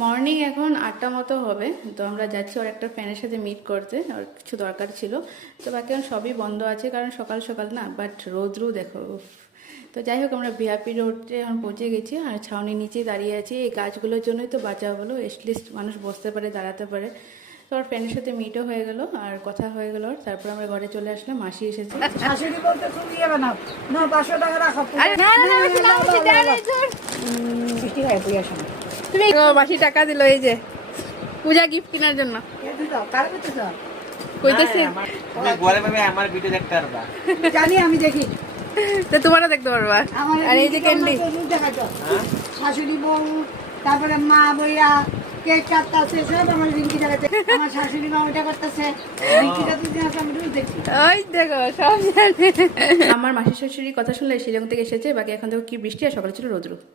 Morning এখন 8টা মতো হবে, তো আমরা যাচ্ছি ওর একটা ফ্রেন্ডের সাথে মিট করতে, ওর কিছু দরকার ছিল। তো বাকি এখন সবই বন্ধ আছে কারণ সকাল সকাল না, বাট রোদ্রু দেখো। তো যাই হোক, আমরা ভিআইপি রোডে এখন পৌঁছে গেছি আর ছাউনির নিচেই দাঁড়িয়ে আছি। এই গাছগুলোর জন্যই তো বাঁচা হলো, এটলিস্ট মানুষ বসতে পারে, দাঁড়াতে পারে। তো ওর ফ্রেন্ডের সাথে মিটও হয়ে গেল আর কথা হয়ে গেল। তারপর আমরা ঘরে চলে আসলাম, মাসি এসেছে। শাশুড়ি বলতে তুমি ইয়ে বানাও না, 500 টাকা রাখো। তুমি মাসি টাকা দিল এই যে পূজা গিফট কেনার জন্য। কইতেছে আমার ভিডিও দেখতে পারবা, জানি আমি দেখি, তো তোমারও দেখতে পারবা। আর এই যে ক্যান্ডি শাশুড়ি বউ, তারপরে মা বইরা কেক কাটতেছে, সব আমার রিঙ্কি দেখাচ্ছে। আমার শাশুড়ি মা ওইটা করতেছে, রিঙ্কিটা তুই আমি রোজ দেখছি। ওই দেখো সব জানে। আমার মাসির শাশুড়ির কথা শুনলে শিলং থেকে এসেছে। বাকি এখন দেখো কি বৃষ্টি আর সকালে ছিল রোদ্রু।